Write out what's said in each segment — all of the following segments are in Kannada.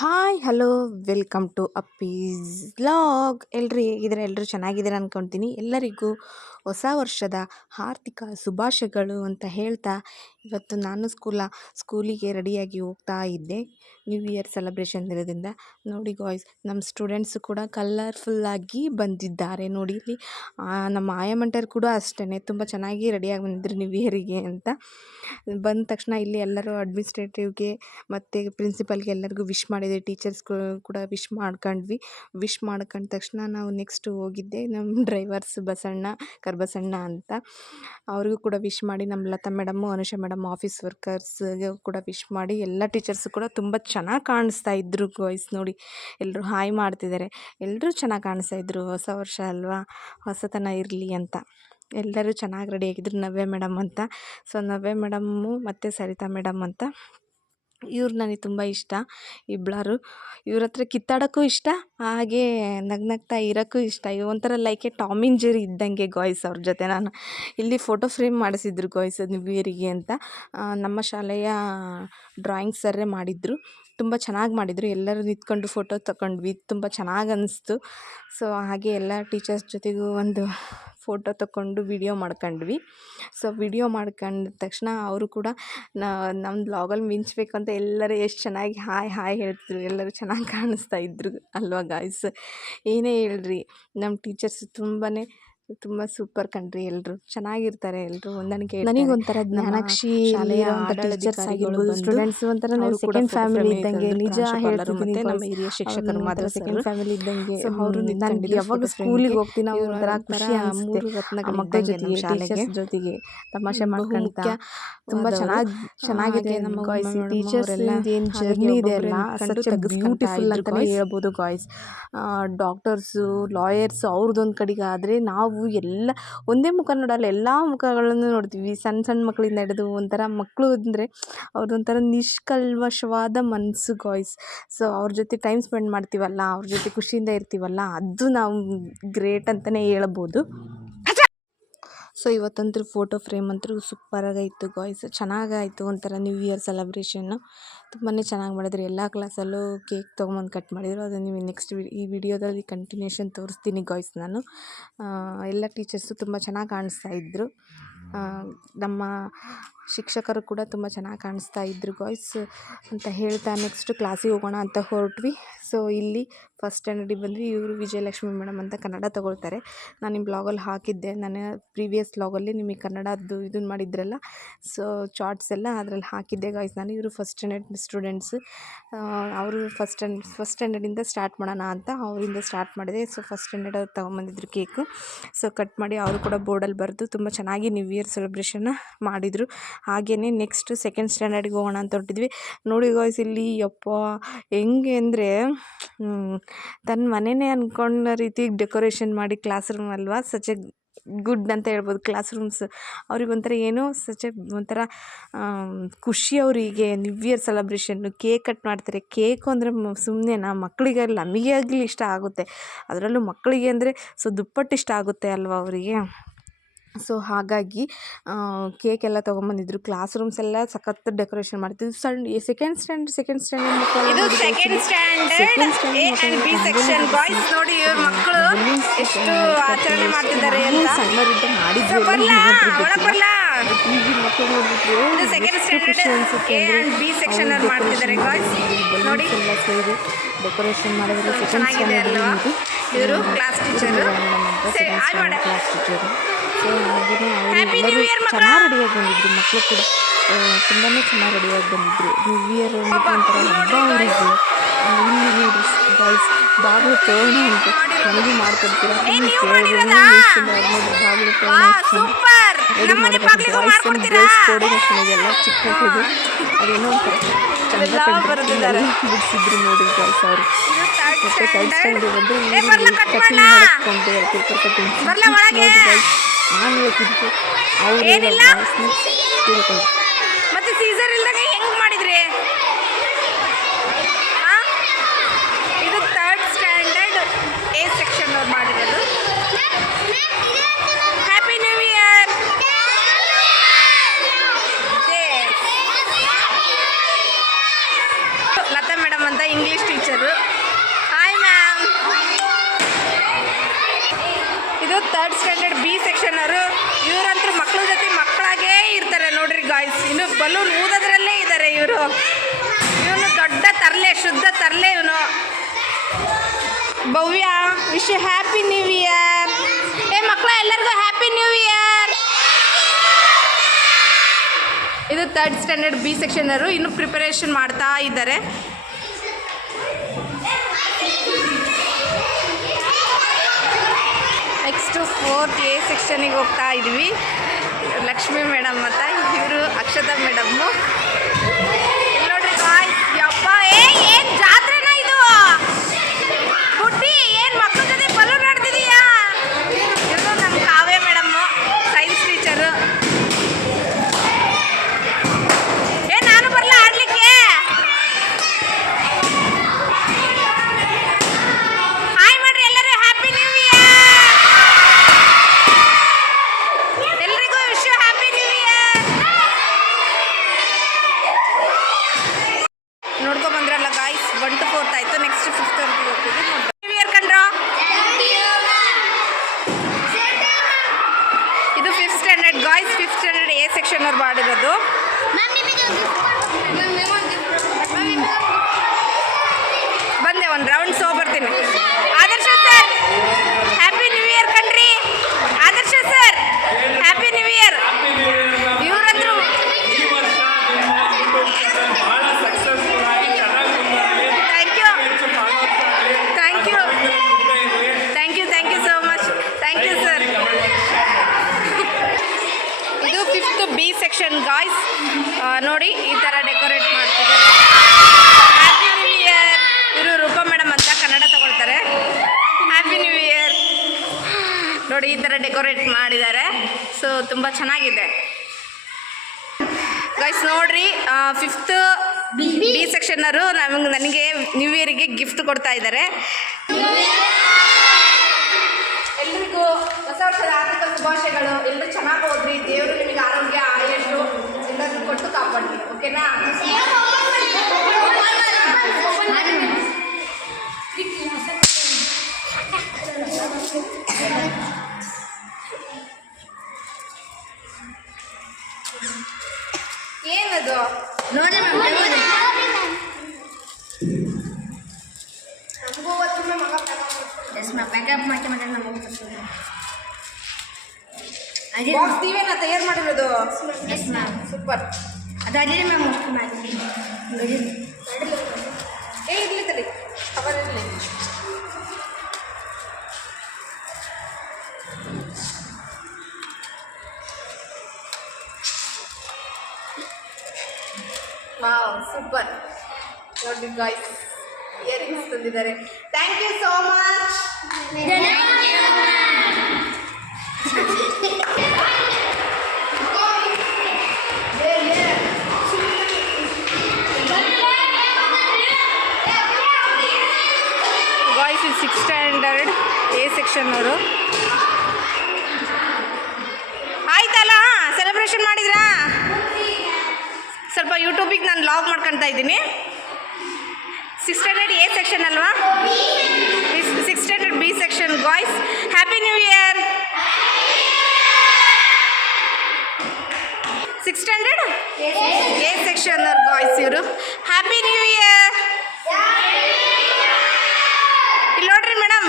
Hi hello welcome to office vlog. ಎಲ್ಲರೂ ಹೇಗಿದ್ದಾರೆ? ಎಲ್ಲರೂ ಚೆನ್ನಾಗಿದ್ದಾರೆ ಅಂದ್ಕೊಳ್ತೀನಿ. ಎಲ್ಲರಿಗೂ ಹೊಸ ವರ್ಷದ ಆರ್ಥಿಕ ಶುಭಾಶಯಗಳು ಅಂತ ಹೇಳ್ತಾ, ಇವತ್ತು ನಾನು ಸ್ಕೂಲಿಗೆ ರೆಡಿಯಾಗಿ ಹೋಗ್ತಾ ಇದ್ದೆ ನ್ಯೂ ಇಯರ್ ಸೆಲೆಬ್ರೇಷನ್ ಇರೋದ್ರಿಂದ. ನೋಡಿ ಗಾಯ್ಸ್, ನಮ್ಮ ಸ್ಟೂಡೆಂಟ್ಸು ಕೂಡ ಕಲರ್ಫುಲ್ಲಾಗಿ ಬಂದಿದ್ದಾರೆ. ನೋಡಿ ಇಲ್ಲಿ ನಮ್ಮ ಆಯಮಂಟರು ಕೂಡ ಅಷ್ಟೇ ತುಂಬ ಚೆನ್ನಾಗಿ ರೆಡಿಯಾಗಿ ಬಂದಿದ್ರು ನ್ಯೂ ಇಯರಿಗೆ ಅಂತ. ಬಂದ ತಕ್ಷಣ ಇಲ್ಲಿ ಎಲ್ಲರೂ ಅಡ್ಮಿನಿಸ್ಟ್ರೇಟಿವ್ಗೆ ಮತ್ತು ಪ್ರಿನ್ಸಿಪಲ್ಗೆ ಎಲ್ಲರಿಗೂ ವಿಶ್ ಮಾಡಿದೆ. ಟೀಚರ್ಸ್ಗೂ ಕೂಡ ವಿಶ್ ಮಾಡ್ಕೊಂಡ್ವಿ. ವಿಶ್ ಮಾಡ್ಕೊಂಡ ತಕ್ಷಣ ನಾವು ನೆಕ್ಸ್ಟ್ ಹೋಗಿದ್ದೆ ನಮ್ಮ ಡ್ರೈವರ್ಸ್ ಕರ್ಬಸಣ್ಣ ಅಂತ. ಅವ್ರಿಗೂ ಕೂಡ ವಿಶ್ ಮಾಡಿ, ನಮ್ಮ Latha madam, Anusha madam, office ವರ್ಕರ್ಸ್ಗೆ ಕೂಡ ವಿಶ್ ಮಾಡಿ, ಎಲ್ಲ ಟೀಚರ್ಸು ಕೂಡ ತುಂಬ ಚೆನ್ನಾಗಿ ಕಾಣಿಸ್ತಾ ಇದ್ರು ಗಾಯ್ಸ್. ನೋಡಿ ಎಲ್ಲರೂ ಹಾಯ್ ಮಾಡ್ತಿದ್ದಾರೆ. ಎಲ್ಲರೂ ಚೆನ್ನಾಗಿ ಕಾಣಿಸ್ತಾ ಇದ್ರು. ಹೊಸ ವರ್ಷ ಅಲ್ವಾ, ಹೊಸತನ ಇರಲಿ ಅಂತ ಎಲ್ಲರೂ ಚೆನ್ನಾಗಿ ರೆಡಿಯಾಗಿದ್ದರು. ನವ್ಯ ಮೇಡಮ್ ಅಂತ, ಸೊ ನವ್ಯ ಮೇಡಮ್ಮು ಮತ್ತು ಸರಿತಾ ಮೇಡಮ್ ಅಂತ, ಇವ್ರು ನನಗೆ ತುಂಬ ಇಷ್ಟ. ಇಬ್ಬರು ಇವ್ರ ಹತ್ರ ಕಿತ್ತಾಡೋಕ್ಕೂ ಇಷ್ಟ, ಹಾಗೇ ನಗ್ನಗ್ತಾ ಇರೋಕ್ಕೂ ಇಷ್ಟ. ಒಂಥರ ಲೈಕ್ ಟಾಮ್ ಆ್ಯಂಡ್ ಜೆರ್ರಿ ಇದ್ದಂಗೆ ಗಾಯ್ಸ್. ಅವ್ರ ಜೊತೆ ನಾನು ಇಲ್ಲಿ ಫೋಟೋ ಫ್ರೇಮ್ ಮಾಡಿಸಿದ್ರು ಗಾಯ್ಸ್ ನ್ಯೂ ಇಯರಿಗೆ ಅಂತ. ನಮ್ಮ ಶಾಲೆಯ ಡ್ರಾಯಿಂಗ್ ಸರ್ರೇ ಮಾಡಿದ್ರು. ತುಂಬ ಚೆನ್ನಾಗಿ ಮಾಡಿದರು. ಎಲ್ಲರೂ ನಿಂತ್ಕೊಂಡು ಫೋಟೋ ತಗೊಂಡ್ವಿ, ತುಂಬ ಚೆನ್ನಾಗಿ ಅನ್ನಿಸ್ತು. ಸೊ ಹಾಗೆ ಎಲ್ಲ ಟೀಚರ್ಸ್ ಜೊತೆಗೂ ಒಂದು ಫೋಟೋ ತಗೊಂಡು ವಿಡಿಯೋ ಮಾಡ್ಕೊಂಡ್ವಿ. ಸೊ ವಿಡಿಯೋ ಮಾಡ್ಕೊಂಡ ತಕ್ಷಣ ಅವರು ಕೂಡ ನಮ್ಮ ಬ್ಲಾಗಲ್ಲಿ ಮಿಂಚಬೇಕು ಅಂತ ಎಲ್ಲರೂ ಎಷ್ಟು ಚೆನ್ನಾಗಿ ಹಾಯ್ ಹಾಯ್ ಹೇಳ್ತಿದ್ರು. ಎಲ್ಲರೂ ಚೆನ್ನಾಗಿ ಕಾಣಿಸ್ತಾ ಇದ್ರು ಅಲ್ವಾ ಗಾಯ್ಸ್. ಏನೇ ಹೇಳ್ರಿ, ನಮ್ಮ ಟೀಚರ್ಸ್ ತುಂಬ ಸೂಪರ್ ಕಣ್ರಿ. ಎಲ್ಲರೂ ಚೆನ್ನಾಗಿರ್ತಾರೆ, ಎಲ್ಲರೂ ಹೊಂದಾಣಿಕೆ. ನನಗೊಂಥರ ಜ್ಞಾನಾಕ್ಷಿ ಶಾಲೆಯ ಟೀಚರ್ಸ್ ಆಗಿರ್ಬೋದು, ಸ್ಟೂಡೆಂಟ್ಸ್ ಒಂಥರ ಸೆಕೆಂಡ್ ಫ್ಯಾಮಿಲಿ ಇದ್ದಂಗೆ. ನಿಜ ಹೇಳ್ತಿದ್ದೀನಿ, ನಮ್ಮ ಹಿರಿಯ ಶಿಕ್ಷಕರು ಮಾತ್ರ ಸೆಕೆಂಡ್ ಫ್ಯಾಮಿಲಿ ಇದ್ದಂಗೆ. ಅವರು ನನಗೆ ಯಾವಾಗ ಸ್ಕೂಲಿಗೆ ಹೋಗ್ತೀನಿ ನಾವು ಒಂಥರ ಖುಷಿ ಅನಿಸುತ್ತೆ. ಮಕ್ಕಳ ಜೊತೆಗೆ, ಟೀಚರ್ಸ್ ಜೊತೆಗೆ ತಮಾಷೆ ಮಾಡ್ಕೊಂತ ತುಂಬ ಚೆನ್ನಾಗಿದೆ ನಮ್ಮ ಗಾಯ್ಸ್. ಟೀಚರ್ಸ್ ಏನು ಜರ್ನಿ ಇದೆ ಅಲ್ಲ, ಸಚ್ ಬ್ಯೂಟಿಫುಲ್ ಅಂತಲೇ ಹೇಳ್ಬೋದು ಗಾಯ್ಸ್. ಡಾಕ್ಟರ್ಸು, ಲಾಯರ್ಸು ಅವ್ರದ್ದೊಂದು ಕಡೆಗೆ ಆದರೆ, ನಾವು ಎಲ್ಲ ಒಂದೇ ಮುಖ ನೋಡಲ್ಲ, ಎಲ್ಲ ಮುಖಗಳನ್ನು ನೋಡ್ತೀವಿ. ಸಣ್ಣ ಮಕ್ಕಳಿಂದ ಹಿಡಿದು ಒಂಥರ ಮಕ್ಕಳು ಅಂದರೆ ಅವ್ರದ್ದೊಂಥರ ನಿಷ್ಕಲ್ಮಶವಾದ ಮನಸ್ಸು ಗಾಯ್ಸ್. ಸೊ ಅವ್ರ ಜೊತೆ ಟೈಮ್ ಸ್ಪೆಂಡ್ ಮಾಡ್ತೀವಲ್ಲ, ಅವ್ರ ಜೊತೆ ಖುಷಿಯಿಂದ ಇರ್ತೀವಲ್ಲ, ಅದು ನಾವು ಗ್ರೇಟ್ ಅಂತಲೇ ಹೇಳ್ಬೋದು. ಸೊ ಇವತ್ತಂತೂ ಫೋಟೋ ಫ್ರೇಮ್ ಅಂತೂ ಸೂಪರಾಗಾಯಿತು ಗಾಯ್ಸ್. ಚೆನ್ನಾಗಾಯಿತು. ಒಂಥರ ನ್ಯೂ ಇಯರ್ ಸೆಲೆಬ್ರೇಷನ್ನು ತುಂಬಾ ಚೆನ್ನಾಗಿ ಮಾಡಿದ್ರು. ಎಲ್ಲ ಕ್ಲಾಸಲ್ಲೂ ಕೇಕ್ ತೊಗೊಂಬಂದು ಕಟ್ ಮಾಡಿದರು. ಅದನ್ನು ನೀವು ನೆಕ್ಸ್ಟ್ ಈ ವಿಡಿಯೋದಲ್ಲಿ ಕಂಟಿನ್ಯೂಷನ್ ತೋರಿಸ್ತೀನಿ ಗಾಯ್ಸ್ ನಾನು. ಎಲ್ಲ ಟೀಚರ್ಸು ತುಂಬ ಚೆನ್ನಾಗಿ ಕಾಣಿಸ್ತಾ ಇದ್ದರು. ನಮ್ಮ ಶಿಕ್ಷಕರು ಕೂಡ ತುಂಬ ಚೆನ್ನಾಗಿ ಕಾಣಿಸ್ತಾ ಇದ್ದರು ಗಾಯ್ಸ್ ಅಂತ ಹೇಳ್ತಾ, ನೆಕ್ಸ್ಟ್ ಕ್ಲಾಸಿಗೆ ಹೋಗೋಣ ಅಂತ ಹೊರಟ್ವಿ. ಸೊ ಇಲ್ಲಿ ಫಸ್ಟ್ ಸ್ಟ್ಯಾಂಡರ್ಡಿಗೆ ಬಂದ್ವಿ. ಇವರು ವಿಜಯಲಕ್ಷ್ಮಿ ಮೇಡಮ್ ಅಂತ ಕನ್ನಡ ತೊಗೊಳ್ತಾರೆ. ನಾನು ನಿಮ್ಮ ಬ್ಲಾಗಲ್ಲಿ ಹಾಕಿದ್ದೆ, ನಾನು ಪ್ರೀವಿಯಸ್ ಬ್ಲಾಗಲ್ಲಿ ನಿಮಗೆ ಕನ್ನಡದ್ದು ಇದನ್ನು ಮಾಡಿದ್ರಲ್ಲ, ಸೊ ಚಾರ್ಟ್ಸ್ ಎಲ್ಲ ಅದರಲ್ಲಿ ಹಾಕಿದ್ದೆ ಗಾಯ್ಸ್ ನಾನು. ಇವರು ಫಸ್ಟ್ ಸ್ಟ್ಯಾಂಡರ್ಡ್ ಸ್ಟೂಡೆಂಟ್ಸ್. ಅವರು ಫಸ್ಟ್ ಸ್ಟ್ಯಾಂಡರ್ಡಿಂದ ಸ್ಟಾರ್ಟ್ ಮಾಡೋಣ ಅಂತ ಅವರಿಂದ ಸ್ಟಾರ್ಟ್ ಮಾಡಿದೆ. ಸೊ ಫಸ್ಟ್ ಸ್ಟ್ಯಾಂಡರ್ಡ್ ಅವ್ರು ತೊಗೊಂಬಂದಿದ್ರು ಕೇಕು. ಸೊ ಕಟ್ ಮಾಡಿ ಅವರು ಕೂಡ ಬೋರ್ಡಲ್ಲಿ ಬರೆದು ತುಂಬ ಚೆನ್ನಾಗಿ ನ್ಯೂ ಇಯರ್ ಸೆಲೆಬ್ರೇಷನ್ನ ಮಾಡಿದರು. ಹಾಗೆಯೇ ನೆಕ್ಸ್ಟ್ ಸೆಕೆಂಡ್ ಸ್ಟ್ಯಾಂಡರ್ಡಿಗೆ ಹೋಗೋಣ ಅಂತ ಹೊರಟಿದ್ವಿ. ನೋಡಿ ಗಾಯ್ಸ್, ಇಲ್ಲಿ ಯಪ್ಪ ಹೆಂಗೆ ಅಂದರೆ ತನ್ನ ಮನೆಯೇ ಅಂದ್ಕೊಂಡ ರೀತಿ ಡೆಕೋರೇಷನ್ ಮಾಡಿ, ಕ್ಲಾಸ್ ರೂಮ್ ಅಲ್ವಾ, ಸಚ್ ಎ ಗುಡ್ ಅಂತ ಹೇಳ್ಬೋದು ಕ್ಲಾಸ್ ರೂಮ್ಸ್. ಅವ್ರಿಗೊಂಥರ ಏನೋ ಒಂಥರ ಖುಷಿ ಅವರಿಗೆ. ನ್ಯೂ ಇಯರ್ ಸೆಲೆಬ್ರೇಷನ್ನು ಕೇಕ್ ಕಟ್ ಮಾಡ್ತಾರೆ. ಕೇಕು ಅಂದರೆ ಸುಮ್ಮನೆನಾ, ಮಕ್ಕಳಿಗೆ ನಮಗೆ ಆಗಲಿ ಇಷ್ಟ ಆಗುತ್ತೆ, ಅದರಲ್ಲೂ ಮಕ್ಕಳಿಗೆ ಅಂದರೆ ಸೊ ದುಪ್ಪಟ್ಟು ಇಷ್ಟ ಆಗುತ್ತೆ ಅಲ್ವಾ ಅವರಿಗೆ. ಸೊ ಹಾಗಾಗಿ ಕೇಕೆಲ್ಲ ತೊಗೊಂಬಂದಿದ್ರು. ಕ್ಲಾಸ್ ರೂಮ್ಸ್ ಎಲ್ಲ ಸಖತ್ ಡೆಕೋರೇಷನ್ ಮಾಡ್ತಿದ್ರು. ಸೆಕೆಂಡ್ ಸ್ಟ್ಯಾಂಡರ್ಡ್ ಮಕ್ಕಳು ನೋಡಿ ಇವ್ರ ಮಕ್ಕಳು ಎಷ್ಟು ಆಚರಣೆ ಮಾಡ್ತಿದ್ದಾರೆ ಅಂತ. ಸಣ್ಣವರಿದ್ದ ಮಾಡಿದ್ರು second standard A and B section ಅವ್ರು ಮಾಡ್ತಿದ್ದಾರೆ ಗಾಯ್ಸ್. ನೋಡಿ ಸೇರಿ ಡೆಕೋರೇಷನ್ ಮಾಡಿದ್ರೆ ಚೆನ್ನಾಗಿದೆ ಅಲ್ವಾ. ಇವರು class teacher. Class teacher. So ಹಾಗೆಯೇ ಅವರು ಎಲ್ಲರೂ ಚೆನ್ನಾಗಿ ರೆಡಿಯಾಗಿ ಬಂದಿದ್ರು. ಮಕ್ಕಳು ಕೂಡ ತುಂಬಾ ಚೆನ್ನಾಗಿ ರೆಡಿಯಾಗಿ ಬಂದಿದ್ರು. ನ್ಯೂ ಇಯರ್ ಒಂಥರ ಹಬ್ಬ ಅವರಿಗೆ. ಇಲ್ಲಿ ನೋಡಿ ಗಾಯ್ಸ್, ಬಾಗಿಲು ತೋರಣ ಅಂತ ನನಗೂ ಮಾಡ್ಕೊಡ್ತೀರಾ? ಬಾಗಿಲು ತೋರಣ ಕೋರ್ಡಿನೇಷನ್ ಇದೆಲ್ಲ ಚಿಕ್ಕ ಮಕ್ಕಳಿಗೆ ಅದೇನೋ ಒಂಥರ ಚಂದ ಬಿಡಿಸಿದ್ರು ನೋಡಿ ಗಾಯ್ಸ್ ಅವರು. ಮತ್ತು ಥರ್ಡ್ ಸ್ಟ್ಯಾಂಡರ್ಡ್ ಬಂದು ಕಟಿಂಗ್ ಮಾಡಿಕೊಂಡು ಪೇಪರ್ ಕಟಿಂಗ್ ನೋಡಿ ಗಾಯ್ಸ್. ನಾನು ಹೇಳ್ತಿದ್ದು ಅವರು ತಿಳ್ಕೊಂಡು ಮತ್ತೆ ಸೀಸರ್ ಇಲ್ದಾಗ ಹೆಂಗೆ ಮಾಡಿದ್ರಿ? ಇದು ಥರ್ಡ್ ಸ್ಟ್ಯಾಂಡರ್ಡ್ A ಸೆಕ್ಷನ್ ಅವ್ರು ಮಾಡಿರೋದು. Happy new year. Lata madam madam ಅಂತ ಇಂಗ್ಲೀಷ್ ಟೀಚರು. Hi ma'am. ಇದು 3rd ಸ್ಟ್ಯಾಂಡರ್ಡ್ ಬಿ ಸೆಕ್ಷನ್ ಅವರು. ಇವರಂತೂ ಮಕ್ಕಳ ಜೊತೆ ಮಕ್ಕಳಾಗೇ ಇರ್ತಾರೆ ನೋಡ್ರಿ ಗಾಯ್ಸ್. ಇನ್ನು ಬಲೂನ್ ಊದೋದ್ರಲ್ಲೇ ಇದ್ದಾರೆ ಇವರು. ಇವನು ದೊಡ್ಡ ತರಲೆ, ಶುದ್ಧ ತರಲೆ ಇವನು. Bhavya, wish you happy new year. ಮಕ್ಕಳ ಎಲ್ಲರಿಗೂ ಹ್ಯಾಪಿ ನ್ಯೂ ಇಯರ್. ಇದು 3rd ಸ್ಟ್ಯಾಂಡರ್ಡ್ ಬಿ ಸೆಕ್ಷನ್ ಅವರು ಇನ್ನು ಪ್ರಿಪರೇಷನ್ ಮಾಡ್ತಾ ಇದ್ದಾರೆ. ನೆಕ್ಸ್ಟು 4th ಎ ಸೆಕ್ಷನಿಗೆ ಹೋಗ್ತಾ ಇದ್ವಿ. ಲಕ್ಷ್ಮಿ ಮೇಡಮ್ ಅಂತ, ಇವರು ಅಕ್ಷತಾ ಮೇಡಮ್ಮು. ನೋಡ್ರಿ ಗಾಯ್ಸ್, ಯಪ್ಪ ಏನು ಜಾತ್ರೆನಾ ಇದು? ಗುಡ್ಡಿ ಏನು ಮಕ್ಕಳ ಜೊತೆ ಬಲೂನ್ ಆಡ್ತಿದೀಯಾ? ಇದು ನಮ್ಮ ಕಾವ್ಯ ಮೇಡಮ್ಮು, ಸೈನ್ಸ್ ಟೀಚರು. ನಾನು ಬರಲ್ಲ ಆಡ್ಲಿಕ್ಕೆ? ಹಾಯ್ ಮಾಡ್ರಿ ಎಲ್ಲರೂ, ಹ್ಯಾಪಿ ನ್ಯೂ ಇಯರ್. ಎಲ್ರಿಗೂ wish you happy new year. ನೋಡ್ಕೊಂಬಂದ್ರಲ್ಲ ಗಾಯ್ಸ್, 1 to 4th ಆಯ್ತು. ನೆಕ್ಸ್ಟ್ 5th ಹೋಗ್ತೀವಿ. ನ್ಯೂ ಇಯರ್ ಕಂಡ್ರೋ. ಇದು 5th standard guys, 5th standard A section ಅವ್ರು ಮಾಡಿರೋದು. ಬಂದೆ ಒಂದು ರೌಂಡ್ ಸೋ ಬರ್ತೀನಿ. Adarsh sir happy new year ಕಣ್ರಿ. Adarsh sir happy new year. ಇವರಂದ್ರು thank you so much. Thank you sir. ಇದು 5th ಬಿ ಸೆಕ್ಷನ್ ಗಾಯ್ಸ್. ನೋಡಿ ಈ ಥರ ಡೆಕೋರೇಟ್ ಮಾಡ್ತಿದ್ದಾರೆ. Happy new year. ಇವರು ರೂಪಾ ಮೇಡಮ್ ಅಂತ, ಕನ್ನಡ ತಗೊಳ್ತಾರೆ. Happy new year. ನೋಡಿ ಈ ಥರ ಡೆಕೋರೇಟ್ ಮಾಡಿದ್ದಾರೆ. ಸೊ ತುಂಬ ಚೆನ್ನಾಗಿದೆ ಗೈಸ್. ನೋಡ್ರಿ 5th ಬಿ ಸೆಕ್ಷನ್ನರು ನನಗೆ ನ್ಯೂ ಇಯರಿಗೆ ಗಿಫ್ಟ್ ಕೊಡ್ತಾ ಇದ್ದಾರೆ. ಎಲ್ರಿಗೂ ಹೊಸ ವರ್ಷದ ಆರ್ಥಿಕ ಶುಭಾಶಯಗಳು. ಎಲ್ಲರೂ ಚೆನ್ನಾಗಿ ಹೋದ್ರಿ. ದೇವರು ನಿಮಗೆ ಆರೋಗ್ಯ, ಆಯುಷು ಎಲ್ಲರೂ ಕೊಟ್ಟು ಕಾಪಾಡ್ಲಿ. ಓಕೆನಾ? ಏನದು ನೋಡಿ ನಮಗೂ ಪ್ಯಾಕಪ್ ಮಾಡಿ ನಮಗೂ ಬಾಕ್ಸ್ ನೀವೇನ ತಯಾರು ಮಾಡಿರೋದು? ಸೂಪರ್. ಅದು ಅದೇ ಮ್ಯಾಮ್ ಇರಲಿ ತಡಿ, ಕವರ್ ಇರಲಿ. Wow super. ನೋಡಿ ಗಾಯ್ಸ್, ಇಯರಿಂಗ್ಸ್ ತಂದಿದ್ದಾರೆ. Thank you so much. Guys, ಇದು 6th ಸ್ಟ್ಯಾಂಡರ್ಡ್ ಎ ಸೆಕ್ಷನ್ ಅವರು. ಆಯ್ತಲ್ಲ, ಸೆಲೆಬ್ರೇಷನ್ ಮಾಡಿದ್ರಾ? ಸ್ವಲ್ಪ ಯೂಟ್ಯೂಬಿಗೆ ನಾನು ಲಾಗ್ ಮಾಡ್ಕೊತಾ ಇದ್ದೀನಿ. 6th ಸ್ಟ್ಯಾಂಡರ್ಡ್ ಎ ಸೆಕ್ಷನ್ ಅಲ್ವಾ? 6th standard B section guys. Happy new year. 6th standard A section ಅವ್ರ ಗಾಯ್ಸ್ ಇವರು. Happy new year. ಇಲ್ಲಿ ನೋಡ್ರಿ ಮೇಡಮ್,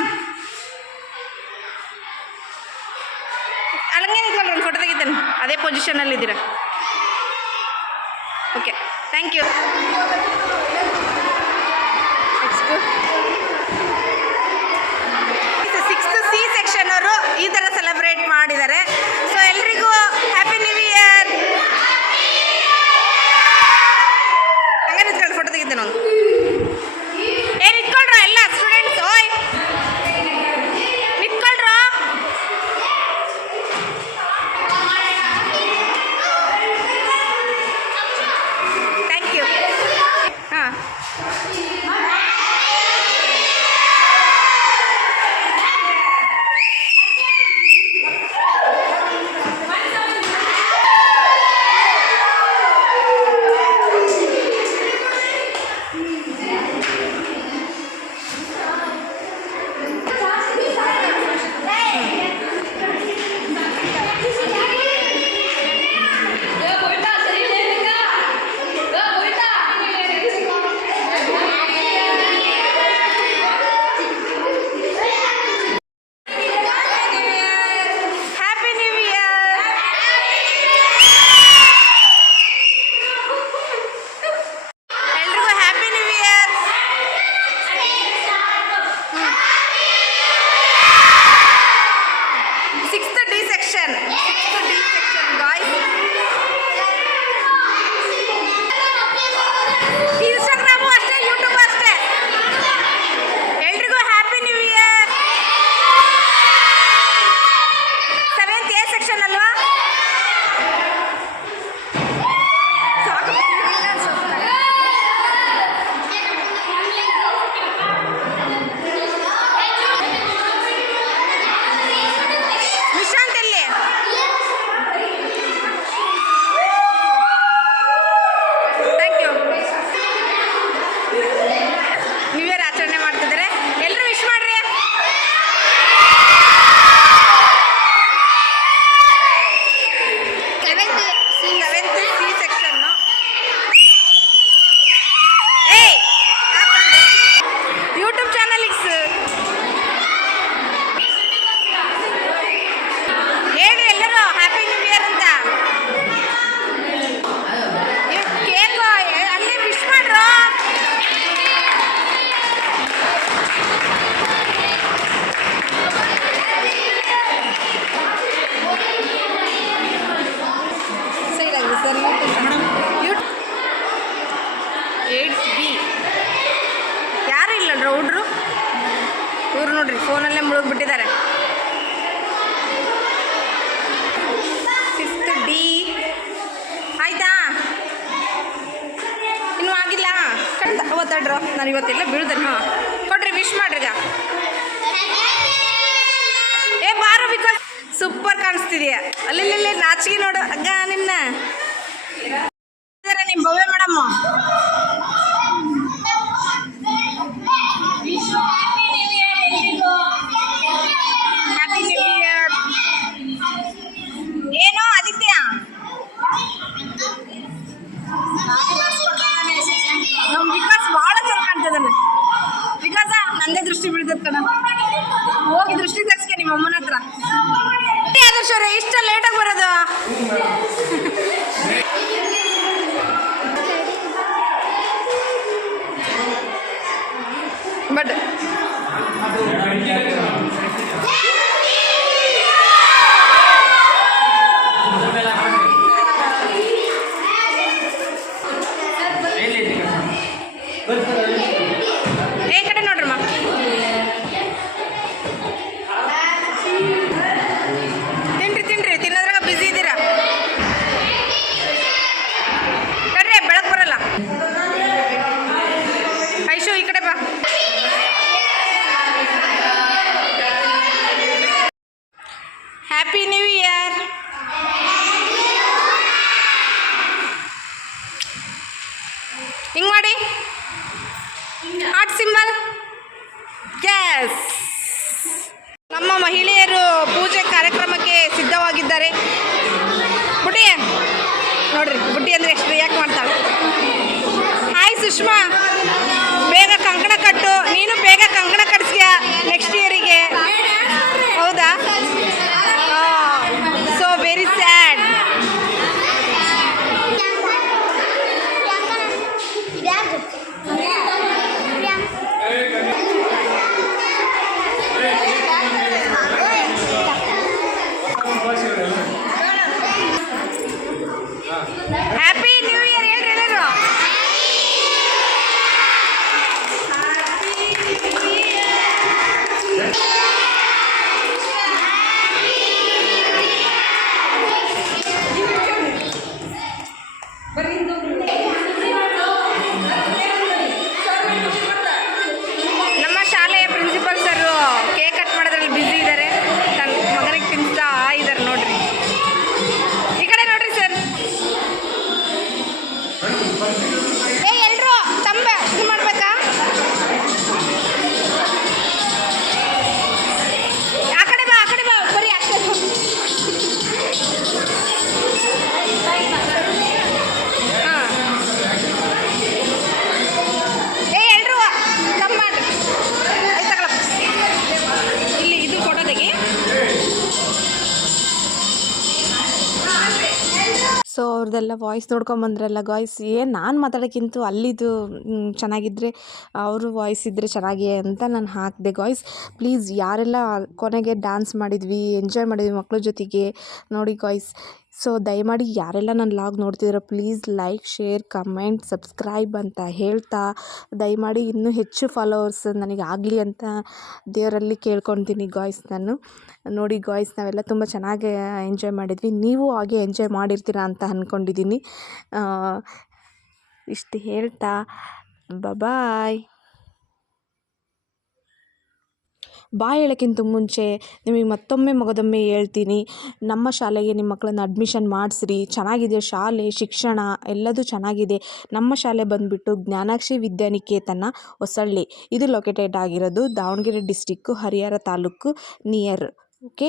ಅಲ್ಲಂಗೆ ನಿಂತ್ಕೊಳ್ರಿ, ಒಂದು ಫೋಟೋ ತೆಗಿತೇನೆ. ಅದೇ ಪೊಸಿಷನಲ್ಲಿ ಇದ್ದೀರಾ. Okay, thank you. Next 6th C section ಅವರು ಈ ಥರ ಸೆಲೆಬ್ರೇಟ್ ಮಾಡಿದ್ದಾರೆ. ಸೊ ಎಲ್ರಿಗೂ ಹ್ಯಾಪಿ ನ್ಯೂ ಇಯರ್. ಹಂಗೆ ನಿಂತ್ಕೊಳ್ಳಿ, ಫೋಟೋ ತೆಗಿತೇನೆ ಒಂದು. ಏನು ಇಟ್ಕೊಳ್ರ ಎಲ್ಲ ಸ್ಟೂಡೆಂಟ್ಸ್? ಓಯ್ ನಿಂತ್ಕೊಳ್ರ. Thank you. ನ್ಯೂ ಇಯರ್ ಆಚರಣೆ ಮಾಡ್ತಿದ್ದಾರೆ. ಎಲ್ಲರೂ ವಿಶ್ ಮಾಡ್ರಿ. Seventh C section. ಏಯ್ ಯೂಟ್ಯೂಬ್ ಚಾನಲಿಗೆ ಹೇಳಿ ಎಲ್ಲರೂ ಹ್ಯಾಪಿ ನ್ಯೂ ಇಯರ್ ಅಂತ. ಕೇಕ್ ಅಲ್ಲಿ ವಿಶ್ ಮಾಡ್ರು. ಸೈಡ್ ಆಗಿದೆ ಸರ್. ಯೂಟ್ಯೂಬ್ 8B ಯಾರು ಇಲ್ಲಲ್ರ ಹುಡ್ರು. ಇವ್ರು ನೋಡ್ರಿ ಫೋನಲ್ಲೇ ಮುಳುಗ್ಬಿಟ್ಟಿದ್ದಾರೆ. 5th D ಆಯ್ತಾ? ಇನ್ನೂ ಆಗಿಲ್ಲ. ಅವತ್ತಡ್ರು ನಾನು ಇವತ್ತೆಲ್ಲ ಬೀಳ್ದನ್ನು ಕೊಡ್ರಿ. ವಿಶ್ ಮಾಡ್ರಿ ಈಗ. ಏ ಬಾರು ಬಿಕಾಸ್ ಸೂಪರ್ ಕಾಣಿಸ್ತಿದೆಯಾ. ಅಲ್ಲಿ ನಾಚಿಗೆ ನೋಡು ಅಗ್ಗ ನಿನ್ನ. ನಿಮ್ಮ ಭವ್ಯ ಮೇಡಮ್ ಹ್ಯಾಪಿ ನ್ಯೂ ಇಯರ್. ಏನು ಆದಿತ್ಯ ನಮ್ಮ ವಿಕಾಸ್ ಭಾಳ ಚಂದ ಕಾಣ್ತದನ್ನ. ವಿಕಾಸ ನಂದೇ ದೃಷ್ಟಿ ಬೀಳ್ತದ ಕಣ. ಹೋಗಿ ದೃಷ್ಟಿ ತಗ್ಸ್ಕೆ ನಿಮ್ಮ ಅಮ್ಮನ ಹತ್ರ. ಆದರ್ಶ ಅವ್ರೆ ಇಷ್ಟ ಲೇಟಾಗಿ ಬರೋದು. ಬಟ್ ಈ ಕಡೆ ನೋಡ್ರಮ್ಮ. ತಿನ್ರಿ ತಿನ್ನೋದ್ರಾಗ ಬ್ಯುಸಿ ಇದ್ದೀರಾ. ಕಡ್ರಿ ಬೆಳಕು ಬರಲ್ಲ. ಐಶು ಈ ಕಡೆ ಬಾ. Happy new year. ಹಿಂಗೆ ಮಾಡಿ ಹಾರ್ಟ್ ಸಿಂಬಲ್. ಎಸ್, ನಮ್ಮ ಮಹಿಳೆಯರು ಪೂಜೆ ಕಾರ್ಯಕ್ರಮಕ್ಕೆ ಸಿದ್ಧವಾಗಿದ್ದಾರೆ. ಬುಡ್ಡಿ ನೋಡ್ರಿ, ಬುಡ್ಡಿ ಅಂದರೆ ಎಷ್ಟು ರಿಯಾಕ್ಟ್ ಮಾಡ್ತಾಳೆ. ಹಾಯ್ ಸುಷ್ಮಾ, ಬೇಗ ಕಂಕಣ ಕಟ್ಟು. ನೀನು ಬೇಗ ಕಂಕಣ ಕಟ್ಸ್ಯ ನೆಕ್ಸ್ಟ್ ಇಯರಿಗೆ. ಹೌದಾ? So very sad. Happy new year ಹೇಳ್ರಿ ಎಲ್ಲರೂ. ನಮ್ಮ ಶಾಲೆಯ ಪ್ರಿನ್ಸಿಪಲ್ ಸರ್ ಕೇಕ್ ಕಟ್ ಮಾಡೋದ್ರಲ್ಲಿ ಬ್ಯುಸಿ ಇದ್ದಾರೆ. ತನ್ನ ಮಗನಿಗೆ ತಿನ್ನಿಸ್ತಾ ಇದ್ದಾರೆ ನೋಡ್ರಿ. ಈ ಕಡೆ ನೋಡ್ರಿ ಸರ್. ಏ ಎಲ್ರು ತಂಬ ಇದು ಮಾಡ್ಬೇಕಾ? ಆ ಕಡೆ ಬಾ ಬರೀ ಆ ಕಡೆ. ಹಾಂ, ಏ ಎಲ್ರು ತಂಬ ಮಾಡ್ರಿ. ಆಯ್ತು ತಗೊಳಪ್ಪ. ಇಲ್ಲಿ ಇದು ಫೋಟೋ ತೆಗಿ. ಸೊ ಅವ್ರದ್ದೆಲ್ಲ ವಾಯ್ಸ್ ನೋಡ್ಕೊಂಬಂದ್ರಲ್ಲ ಗಾಯ್ಸ್. ಏನು ನಾನು ಮಾತಾಡೋಕ್ಕಿಂತ ಅಲ್ಲಿದ್ದು ಚೆನ್ನಾಗಿದ್ದರೆ ಅವರು ವಾಯ್ಸ್ ಇದ್ದರೆ ಚೆನ್ನಾಗಿ ಅಂತ ನಾನು ಹಾಕಿದೆ ಗಾಯ್ಸ್. ಪ್ಲೀಸ್ ಯಾರೆಲ್ಲ ಕೊನೆಗೆ ಡ್ಯಾನ್ಸ್ ಮಾಡಿದ್ವಿ, ಎಂಜಾಯ್ ಮಾಡಿದ್ವಿ ಮಕ್ಳ ಜೊತೆಗೆ ನೋಡಿ ಗಾಯ್ಸ್. ಸೊ ದಯಮಾಡಿ ಯಾರೆಲ್ಲ ನನ್ನ ಲಾಗ್ ನೋಡ್ತಿದ್ದೀರೋ please like, share, comment, subscribe ಅಂತ ಹೇಳ್ತಾ, ದಯಮಾಡಿ ಇನ್ನೂ ಹೆಚ್ಚು ಫಾಲೋವರ್ಸ್ ನನಗೆ ಆಗಲಿ ಅಂತ ದೇವರಲ್ಲಿ ಕೇಳ್ಕೊತೀನಿ ಗಾಯ್ಸ್. ನಾನು ನೋಡಿ ಗಾಯ್ಸ್, ನಾವೆಲ್ಲ ತುಂಬ ಚೆನ್ನಾಗಿ ಎಂಜಾಯ್ ಮಾಡಿದ್ವಿ. ನೀವು ಹಾಗೆ ಎಂಜಾಯ್ ಮಾಡಿರ್ತೀರ ಅಂತ ಅಂದ್ಕೊಂಡಿದ್ದೀನಿ. ಇಷ್ಟು ಹೇಳ್ತಾ ಬಾಯ್. ಬಾಯ್ ಹೇಳೋಕ್ಕಿಂತ ಮುಂಚೆ ನಿಮಗೆ ಮತ್ತೊಮ್ಮೆ ಮಗದೊಮ್ಮೆ ಹೇಳ್ತೀನಿ, ನಮ್ಮ ಶಾಲೆಗೆ ನಿಮ್ಮ ಮಕ್ಕಳನ್ನ ಅಡ್ಮಿಷನ್ ಮಾಡಿಸ್ರಿ. ಚೆನ್ನಾಗಿದೆ ಶಾಲೆ, ಶಿಕ್ಷಣ ಎಲ್ಲದೂ ಚೆನ್ನಾಗಿದೆ. ನಮ್ಮ ಶಾಲೆ ಬಂದುಬಿಟ್ಟು ಜ್ಞಾನಾಕ್ಷಿ ವಿದ್ಯಾನಿಕೇತನ ಹೊಸಳ್ಳಿ. ಇದು ಲೊಕೇಟೆಡ್ ಆಗಿರೋದು Davanagere district, Harihar taluk near. Okay.